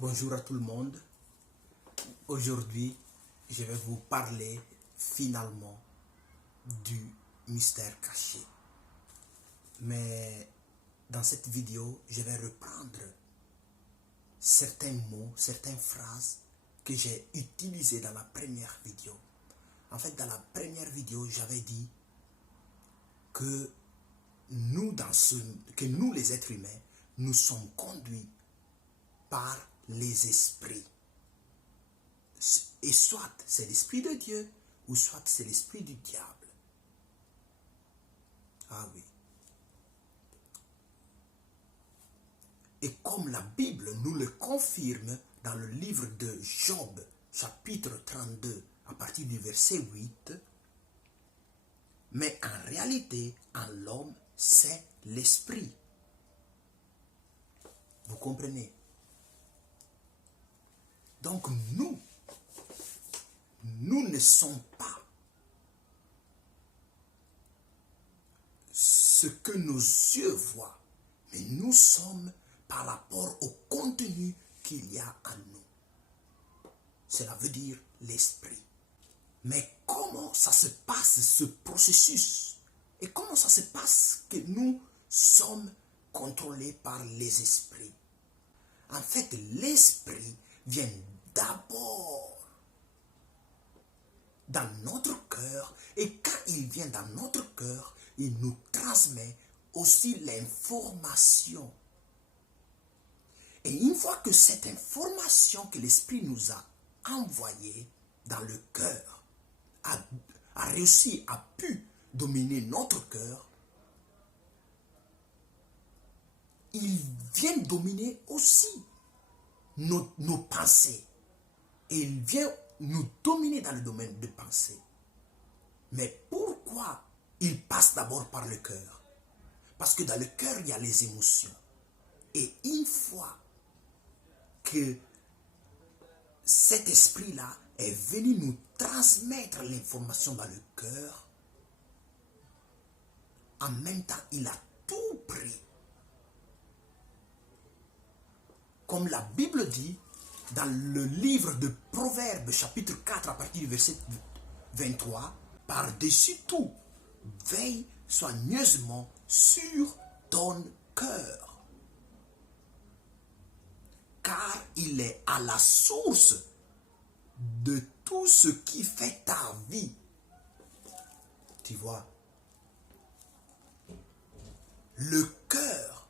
Bonjour à tout le monde. Aujourd'hui, je vais vous parler finalement du mystère caché. Mais dans cette vidéo, je vais reprendre certains mots, certaines phrases que j'ai utilisées dans la première vidéo. En fait, dans la première vidéo, j'avais dit que nous les êtres humains, nous sommes conduits par les esprits. Et soit c'est l'esprit de Dieu, ou soit c'est l'esprit du diable. Ah oui. Et comme la Bible nous le confirme dans le livre de Job, chapitre 32, à partir du verset 8, mais en réalité, en l'homme, c'est l'esprit. Vous comprenez? Donc nous ne sommes pas ce que nos yeux voient, mais nous sommes par rapport au contenu qu'il y a en nous. Cela veut dire l'esprit. Mais comment ça se passe, ce processus? Et comment ça se passe que nous sommes contrôlés par les esprits? En fait, l'esprit vient d'abord dans notre cœur, et quand il vient dans notre cœur, il nous transmet aussi l'information. Et une fois que cette information que l'esprit nous a envoyée dans le cœur a réussi, a pu dominer notre cœur, il vient dominer aussi nos pensées. Et il vient nous dominer dans le domaine de pensée. Mais pourquoi il passe d'abord par le cœur? Parce que dans le cœur, il y a les émotions. Et une fois que cet esprit-là est venu nous transmettre l'information dans le cœur, en même temps, il a tout pris. Comme la Bible dit, dans le livre de Proverbes, chapitre 4, à partir du verset 23, par-dessus tout, veille soigneusement sur ton cœur, car il est à la source de tout ce qui fait ta vie. Tu vois, le cœur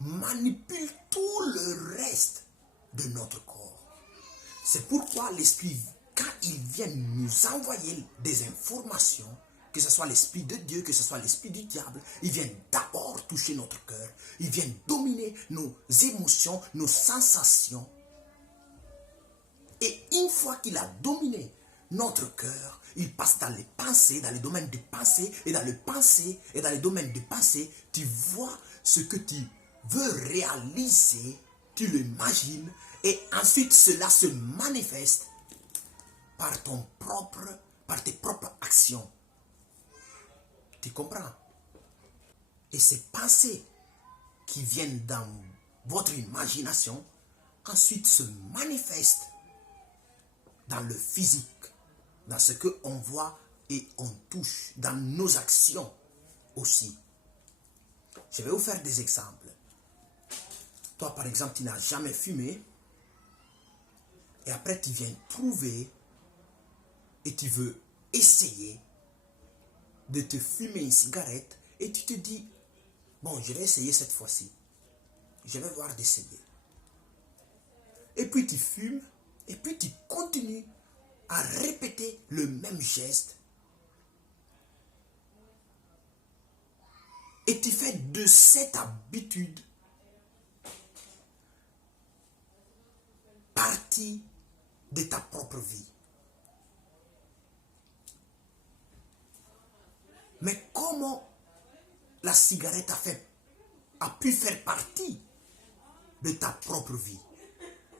manipule tout le reste de notre corps. C'est pourquoi l'esprit, quand il vient nous envoyer des informations, que ce soit l'esprit de Dieu, que ce soit l'esprit du diable, il vient d'abord toucher notre cœur, il vient dominer nos émotions, nos sensations. Et une fois qu'il a dominé notre cœur, il passe dans les pensées, dans les domaines de pensée, et dans le pensée, et dans les domaines de pensée, tu vois ce que tu veux réaliser, tu l'imagines, et ensuite cela se manifeste par tes propres actions. Tu comprends? Et ces pensées qui viennent dans votre imagination, ensuite se manifestent dans le physique, dans ce qu'on voit et on touche, dans nos actions aussi. Je vais vous faire des exemples. Toi, par exemple, tu n'as jamais fumé, et après tu viens trouver et tu veux essayer de te fumer une cigarette, et tu te dis, bon, je vais essayer cette fois-ci. Je vais voir d'essayer. Et puis tu fumes, et puis tu continues à répéter le même geste. Et tu fais de cette habitude partie de ta propre vie. Mais comment la cigarette a pu faire partie de ta propre vie?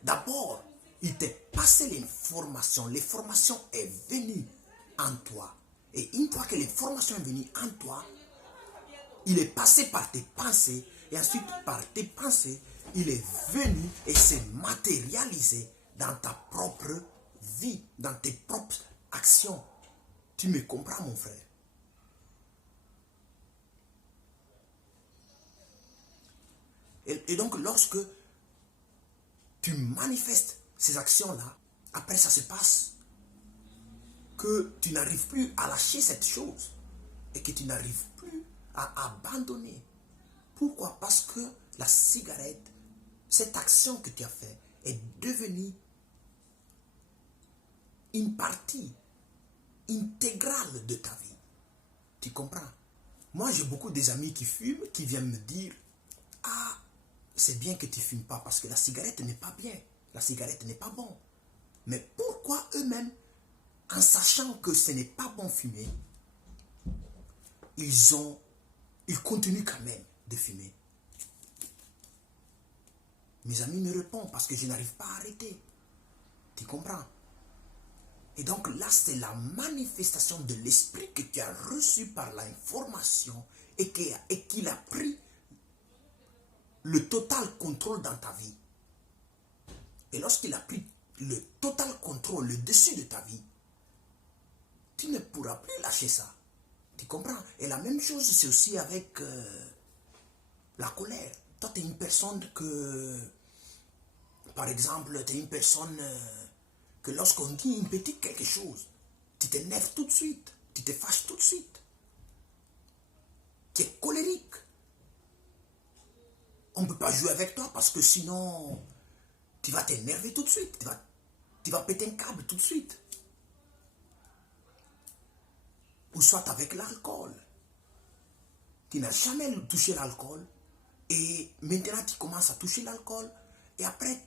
D'abord, il t'est passé l'information. L'information est venue en toi. Et une fois que l'information est venue en toi, il est passé par tes pensées. Et ensuite, par tes pensées, il est venu et s'est matérialisé dans ta propre vie, dans tes propres actions. Tu me comprends, mon frère? Et donc, lorsque tu manifestes ces actions-là, après ça se passe que tu n'arrives plus à lâcher cette chose et que tu n'arrives plus à abandonner. Pourquoi? Parce que la cigarette, cette action que tu as faite, est devenue une partie intégrale de ta vie. Tu comprends? Moi, j'ai beaucoup d'amis qui fument, qui viennent me dire, ah, c'est bien que tu ne fumes pas parce que la cigarette n'est pas bien. La cigarette n'est pas bon. Mais pourquoi eux-mêmes, en sachant que ce n'est pas bon fumer, ils continuent quand même de fumer? Mes amis me répondent parce que je n'arrive pas à arrêter. Tu comprends? Et donc là, c'est la manifestation de l'esprit que tu as reçu par l'information et qu'il a pris le total contrôle dans ta vie. Et lorsqu'il a pris le total contrôle, le dessus de ta vie, tu ne pourras plus lâcher ça. Tu comprends? Et la même chose, c'est aussi avec la colère. Toi, tu es une personne que, par exemple, tu es une personne que lorsqu'on dit une petite quelque chose, tu t'énerves tout de suite, tu te fâches tout de suite. Tu es colérique. On ne peut pas jouer avec toi parce que sinon, tu vas t'énerver tout de suite. Tu vas péter un câble tout de suite. Ou soit avec l'alcool. Tu n'as jamais touché l'alcool et maintenant tu commences à toucher l'alcool et après,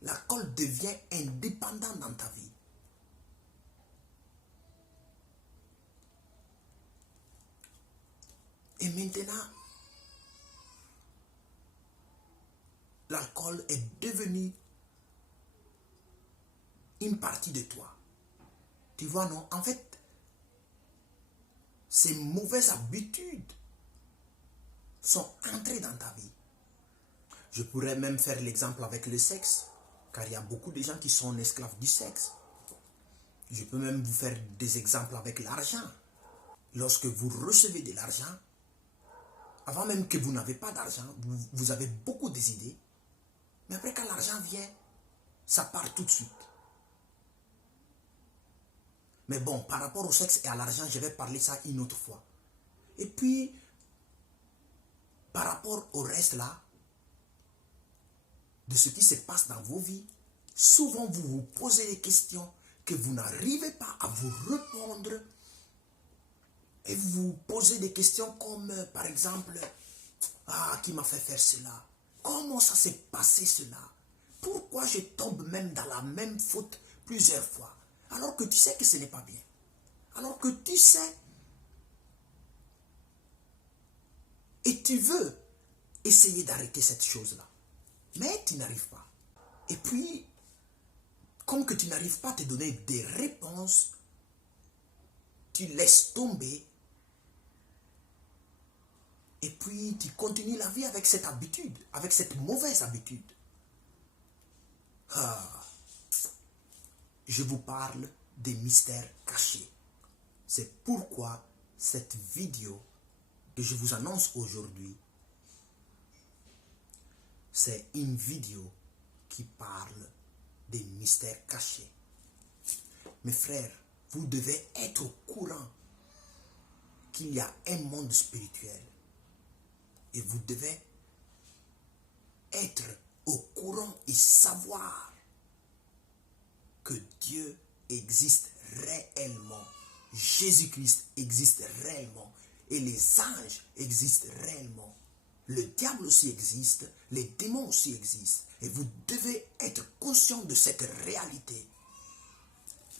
l'alcool devient indépendant dans ta vie. Et maintenant, l'alcool est devenu une partie de toi. Tu vois, non? En fait, ces mauvaises habitudes sont entrées dans ta vie. Je pourrais même faire l'exemple avec le sexe, car il y a beaucoup de gens qui sont esclaves du sexe. Je peux même vous faire des exemples avec l'argent. Lorsque vous recevez de l'argent, avant même que vous n'avez pas d'argent, vous avez beaucoup d'idées. Mais après, quand l'argent vient, ça part tout de suite. Mais bon, par rapport au sexe et à l'argent, je vais parler ça une autre fois. Et puis, par rapport au reste là, de ce qui se passe dans vos vies, souvent vous vous posez des questions que vous n'arrivez pas à vous répondre. Et vous vous posez des questions comme, par exemple, ah, qui m'a fait faire cela? Comment ça s'est passé cela? Pourquoi je tombe même dans la même faute plusieurs fois? Alors que tu sais que ce n'est pas bien. Alors que tu sais et tu veux essayer d'arrêter cette chose-là. Mais tu n'arrives pas. Et puis, comme que tu n'arrives pas à te donner des réponses, tu laisses tomber. Et puis, tu continues la vie avec cette habitude, avec cette mauvaise habitude. Ah, je vous parle des mystères cachés. C'est pourquoi cette vidéo que je vous annonce aujourd'hui, c'est une vidéo qui parle des mystères cachés. Mes frères, vous devez être au courant qu'il y a un monde spirituel. Et vous devez être au courant et savoir que Dieu existe réellement. Jésus-Christ existe réellement. Et les anges existent réellement. Le diable aussi existe. Les démons aussi existent. Et vous devez être conscient de cette réalité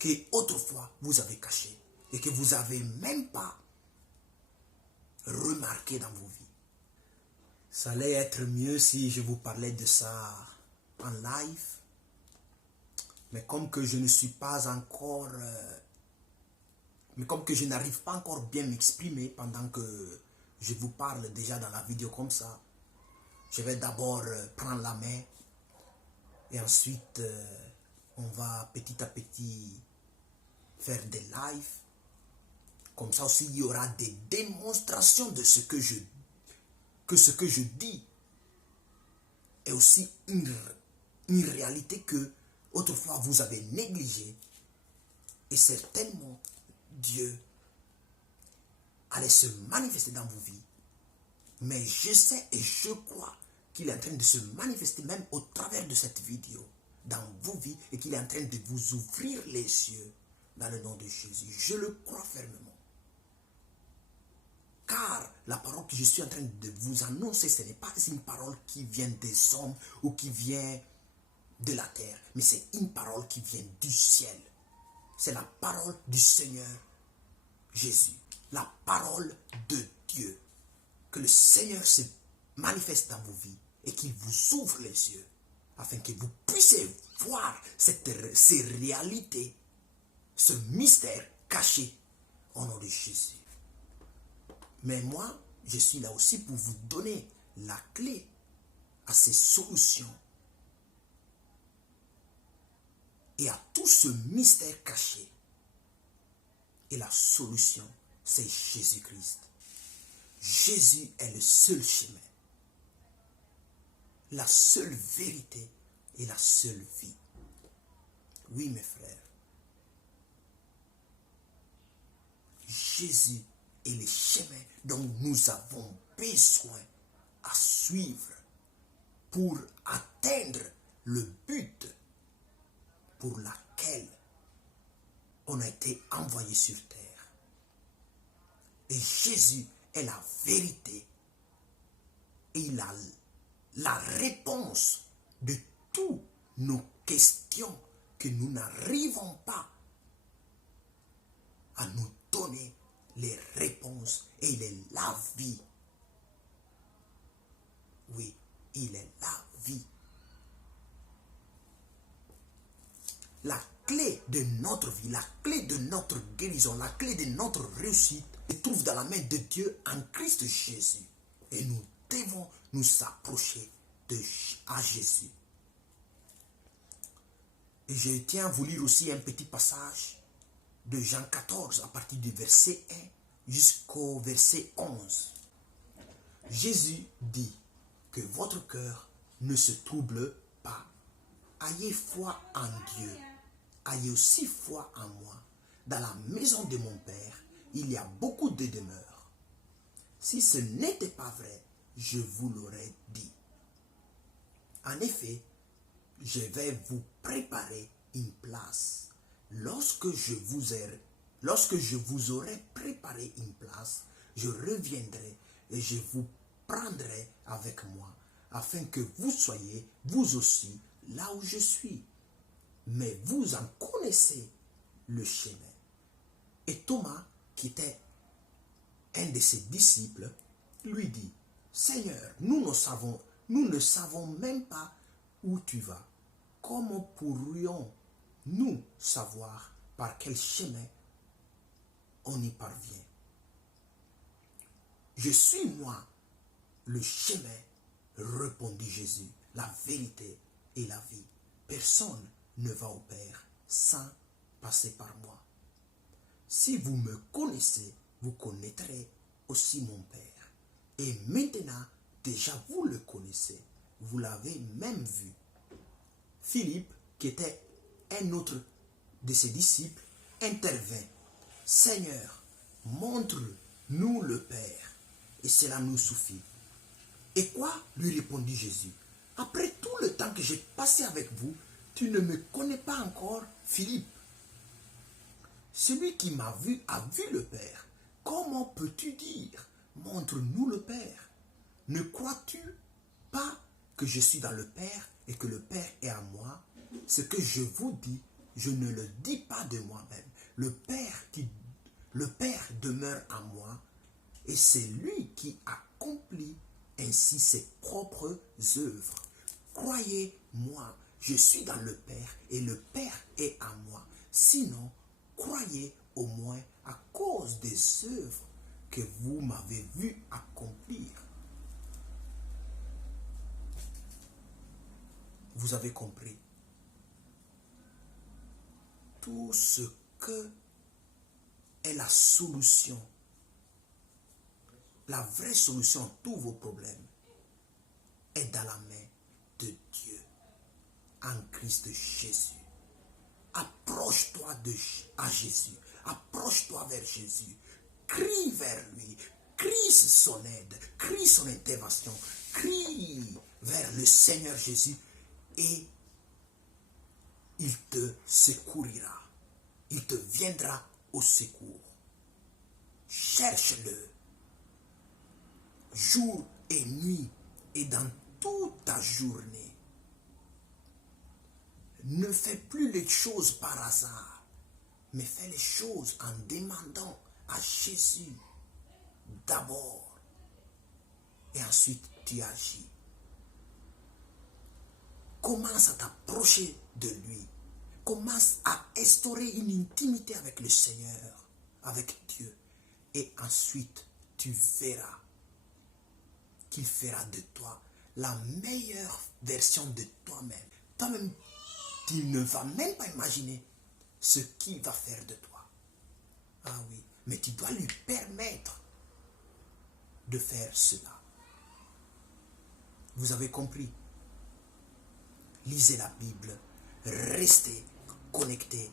que autrefois vous avez cachée et que vous n'avez même pas remarqué dans vos vies. Ça allait être mieux si je vous parlais de ça en live. Mais comme que je ne suis pas encore... mais comme que je n'arrive pas encore bien m'exprimer pendant que je vous parle déjà dans la vidéo comme ça, Je vais d'abord prendre la main et ensuite on va petit à petit faire des lives. Comme ça aussi, il y aura des démonstrations de ce que je dis est aussi une réalité que autrefois vous avez négligée. Et certainement, Dieu allait se manifester dans vos vies. Mais je sais et je crois qu'il est en train de se manifester même au travers de cette vidéo dans vos vies et qu'il est en train de vous ouvrir les yeux dans le nom de Jésus. Je le crois fermement. Car la parole que je suis en train de vous annoncer, ce n'est pas une parole qui vient des hommes ou qui vient de la terre, mais c'est une parole qui vient du ciel. C'est la parole du Seigneur Jésus, la parole de Dieu. Que le Seigneur se manifeste dans vos vies et qu'il vous ouvre les yeux afin que vous puissiez voir ces réalités, ce mystère caché au nom de Jésus. Mais moi, je suis là aussi pour vous donner la clé à ces solutions et à tout ce mystère caché. Et la solution, c'est Jésus-Christ. Jésus est le seul chemin, la seule vérité et la seule vie. Oui, mes frères, Jésus est le chemin dont nous avons besoin à suivre pour atteindre le but pour lequel on a été envoyé sur terre. Et Jésus est la vérité et il a la réponse de toutes nos questions que nous n'arrivons pas à nous donner les réponses. Et il est la vie. Oui, il est la vie. La clé de notre vie, la clé de notre guérison, la clé de notre réussite se trouve dans la main de Dieu en Christ Jésus. Et nous devons nous approcher à Jésus. Et je tiens à vous lire aussi un petit passage de Jean 14 à partir du verset 1 jusqu'au verset 11. Jésus dit que votre cœur ne se trouble pas. Ayez foi en Dieu. Ayez aussi foi en moi. Dans la maison de mon Père, il y a beaucoup de demeures. Si ce n'était pas vrai, je vous l'aurais dit. En effet, je vais vous préparer une place. Lorsque je vous aurai préparé une place, je reviendrai et je vous prendrai avec moi, afin que vous soyez, vous aussi, là où je suis. Mais vous en connaissez le chemin. Et Thomas, qui était un de ses disciples, lui dit, Seigneur, nous ne savons même pas où tu vas. Comment pourrions-nous savoir par quel chemin on y parvient? Je suis moi le chemin, répondit Jésus, la vérité et la vie. Personne ne va au Père sans passer par moi. Si vous me connaissez, vous connaîtrez aussi mon Père. Et maintenant, déjà vous le connaissez, vous l'avez même vu. Philippe, qui était un autre de ses disciples, intervint. Seigneur, montre-nous le Père, et cela nous suffit. Et quoi? Lui répondit Jésus. Après tout le temps que j'ai passé avec vous, tu ne me connais pas encore, Philippe. Celui qui m'a vu a vu le Père. Comment peux-tu dire, montre-nous le Père? Ne crois-tu pas que je suis dans le Père et que le Père est à moi? Ce que je vous dis, je ne le dis pas de moi-même. Le Père demeure en moi et c'est lui qui accomplit ainsi ses propres œuvres. Croyez-moi, je suis dans le Père et le Père est en moi. Sinon, croyez au moins à cause des œuvres que vous m'avez vu accomplir. Vous avez compris? Tout ce que est la solution, la vraie solution à tous vos problèmes est dans la main de Dieu, en Christ Jésus. Approche-toi à Jésus, approche-toi vers Jésus, crie vers lui, crie son aide, crie son intervention, crie vers le Seigneur Jésus et il te secourira, il te viendra au secours. Cherche-le jour et nuit et dans toute ta journée. Ne fais plus les choses par hasard, mais fais les choses en demandant à Jésus d'abord. Et ensuite, tu agis. Commence à t'approcher de lui. Commence à instaurer une intimité avec le Seigneur, avec Dieu. Et ensuite, tu verras qu'il fera de toi la meilleure version de toi-même. Toi-même, tu ne vas même pas imaginer ce qu'il va faire de toi. Ah oui, mais tu dois lui permettre de faire cela. Vous avez compris? Lisez la Bible, restez connectés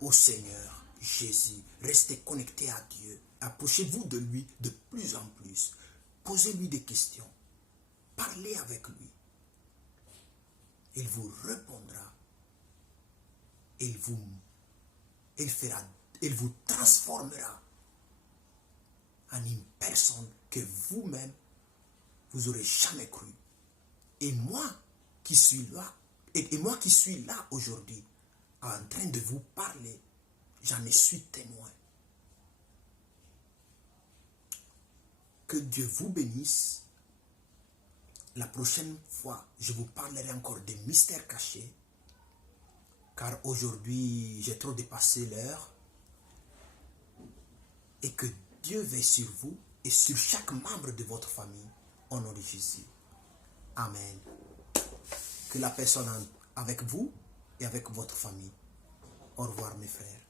au Seigneur Jésus, restez connectés à Dieu, approchez-vous de lui de plus en plus, posez-lui des questions, parlez avec lui, il vous répondra, il vous transformera en une personne que vous-même, vous n'aurez jamais cru. Et moi qui suis là, et moi qui suis là aujourd'hui, en train de vous parler, j'en suis témoin. Que Dieu vous bénisse. La prochaine fois, je vous parlerai encore des mystères cachés, car aujourd'hui, j'ai trop dépassé l'heure. Et que Dieu veille sur vous et sur chaque membre de votre famille, au nom de Jésus. Amen. Que la paix soit avec vous et avec votre famille. Au revoir mes frères.